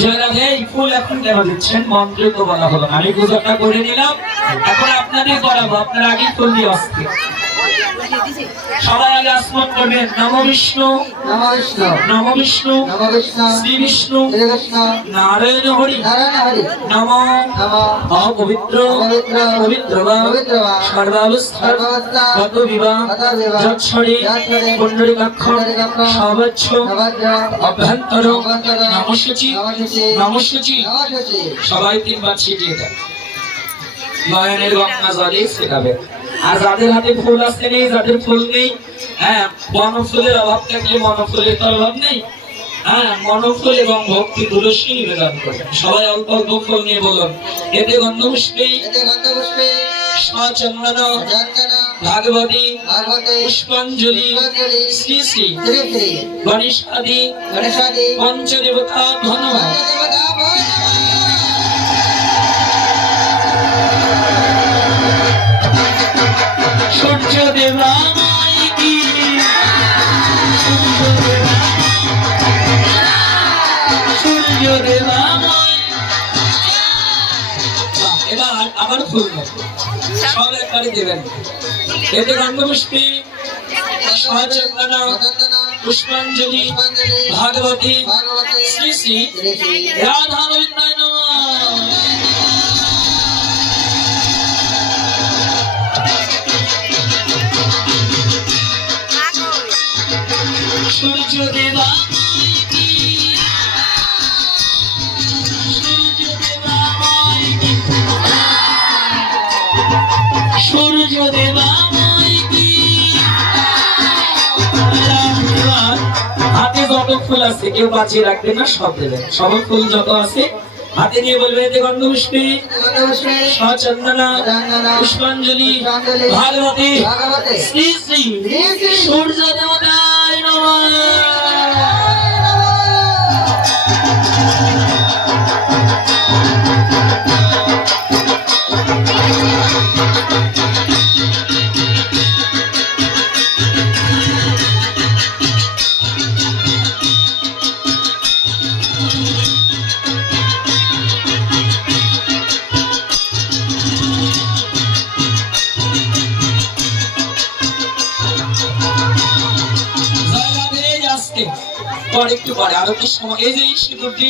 জয়রাধে এই ফুল এখন কেন দিচ্ছেন? মন্ত্রে তো বলা হলো, আমি পূজাটা করে নিলাম, এখন আপনাদের করাবো, আপনারা আগে ফুল দিয়ে আসতে। সবাই আগে আসমান করবেন, নম বিষ্ণু নমো বিষ্ণু নম বিষ্ণু নমো বিষ্ণু শ্রী বিষ্ণু শ্রী কৃষ্ণ নারায়ণ হরি নারায়ণ হরি নম নমো অপবিত্র পবিত্র পবিত্র বা পবিত্র বা সর্বাবস্থা সর্বাবস্থা গত বিবাহ গত বিবাহ যৎসরে যৎসরে পুণ্ডরীকাক্ষ পুণ্ডরীকাক্ষ সবচ্ছ সবজ্র অভ্যন্তর অভ্যন্তর নমস্যচি নমস্যচি নমস্যচি নমস্যচি সবাই তিনবার ছিটিয়ে দেয়, নয়নের গঙ্গা জলে শেখাবে। আর যাদের হাতে ফুল আছে নেই, যাদের ফুল নেই, হ্যাঁ মনফুলের অভাব থাকলে মনফুলের তো অভাব নেই, হ্যাঁ মনফুল এবং ভক্তি তুলসী নিবেদন করবেন। সবাই অল্প অল্প ফুল নিয়ে বলুন, এতে গন্ধপুষ্পে এতে গন্ধপুষ্পে সচন্দন চন্দন ভাগবতী ভাগবতে পুষ্পাঞ্জলি পুষ্পাঞ্জলি শ্রী শ্রী শ্রী শ্রী গণেশাদি গণেশাদি পঞ্চদেবতা ধন্যবাদ। পঞ্চদেবতা সূর্য দেবা মাই কি, সূর্য দেবা মাই। এবার আবার ফুল সব একবারে দেবেন। এতে গন্ধপুষ্পে সচন্দন পুষ্পাঞ্জলি ভাগবতী ভাগবতে শ্রী শ্রী শ্রী শ্রী রাধা গোবিন্দায় নমঃ। সূর্য দেবা মাই কি, সূর্য দেবা মাই কি, সূর্য দেবা মাই কি। হাতে যত ফুল আছে কেউ বাঁচিয়ে রাখবে না, সব দেবেন। সব ফুল যত আছে হাতে নিয়ে বলবে, এতে গন্ধপুষ্পে গন্ধপুষ্পে সচন্দনা পুষ্পাঞ্জলি ভাগবতী ভাগবতে শ্রী শ্রী শ্রী শ্রী সূর্য দেবতায় নমঃ। পরে একটু পরে আরো কি সময়, এই যে সিঁদুর দিয়ে